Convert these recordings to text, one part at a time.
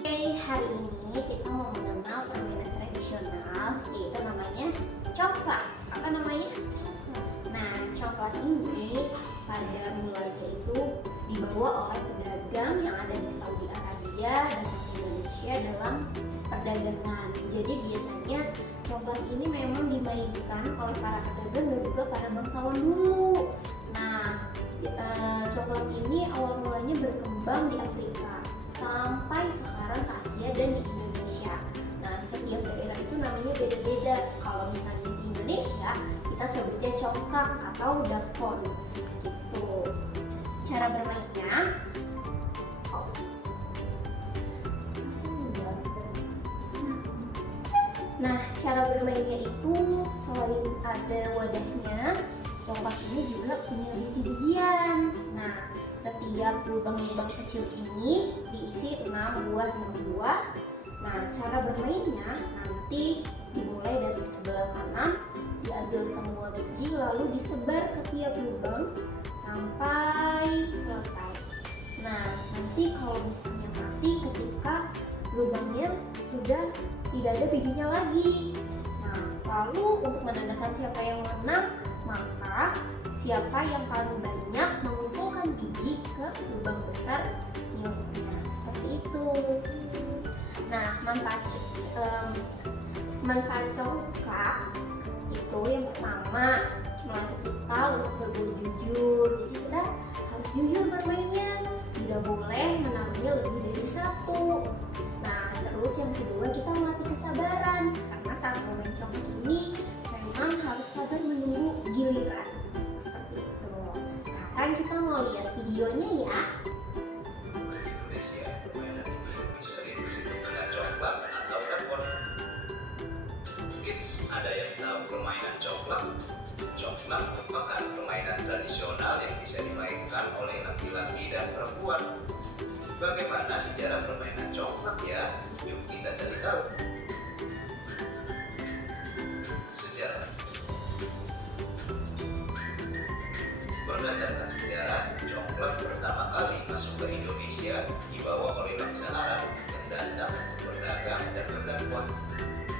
Oke, hari ini kita mau mengenal permainan tradisional, yaitu namanya coklat. Apa namanya? Nah, coklat ini pada mulanya itu dibawa oleh pedagang yang ada di Saudi Arabia dan Indonesia dalam perdagangan. Jadi biasanya coklat ini memang dimainkan oleh para pedagang dan juga para bangsawan dulu. Nah, coklat ini awal mulanya berkembang di Afrika sampai sekarang ke Asia dan di Indonesia. Nah, setiap daerah itu namanya beda-beda. Kalau misalnya di Indonesia kita sebutnya congkak atau dakon. Gitu. Cara bermainnya, nah, cara bermainnya itu selain ada wadahnya, congkak ini juga punya biji-bijian. Nah, setiap lubang-lubang kecil ini diisi 6 buah. Nah, cara bermainnya nanti dimulai dari sebelah kanan, diambil semua biji lalu disebar ke tiap lubang sampai selesai. Nah, nanti kalau misalnya mati ketika lubangnya sudah tidak ada bijinya lagi. Nah, lalu untuk menandakan siapa yang menang, maka siapa yang paling banyak mengumpulkan biji ke lubang besar miliknya. Seperti itu. Nah, manfaat congkak itu yang pertama melatih kita untuk berbuat jujur. Jadi kita harus jujur bermainnya, tidak boleh menangnya lebih dari satu. Nah, terus yang kedua kita melatih kesabaran, karena saat bermain congkak ini memang harus sabar menunggu giliran. Seperti itu. Sekarang kita mau lihat videonya ya. Indonesia, permainan ini bisa disebut dengan congklak atau dakon. Mungkin ada yang tahu permainan congklak. Congklak merupakan permainan tradisional yang bisa dimainkan oleh laki-laki dan perempuan. Bagaimana sejarah permainan congklak ya? Yuk kita cari tahu. Sejarah. Berdasarkan sejarah, congklak pertama kali masuk ke Indonesia dibawa oleh bangsa Arab yang datang untuk berdagang dan berdakwah.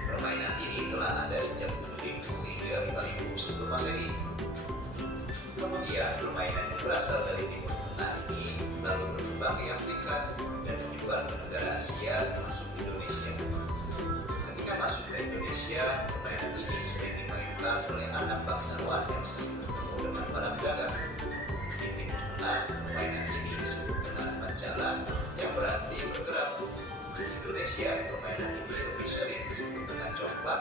Permainan ini telah ada sejak 7000 hingga 5000 sebelum Masehi. Kemudian permainan yang berasal dari Timur Tengah ini lalu berkembang di Afrika dan menyebar ke negara Asia termasuk Indonesia. Ketika masuk ke Indonesia, permainan ini sering dimainkan oleh anak bangsawan yang sering bertemu dengan para pedagang. Di Timur Tengah, permainan ini disebut dengan pancalan yang berarti bergerak. Di Indonesia, permainan ini lebih sering disebut dengan congklak.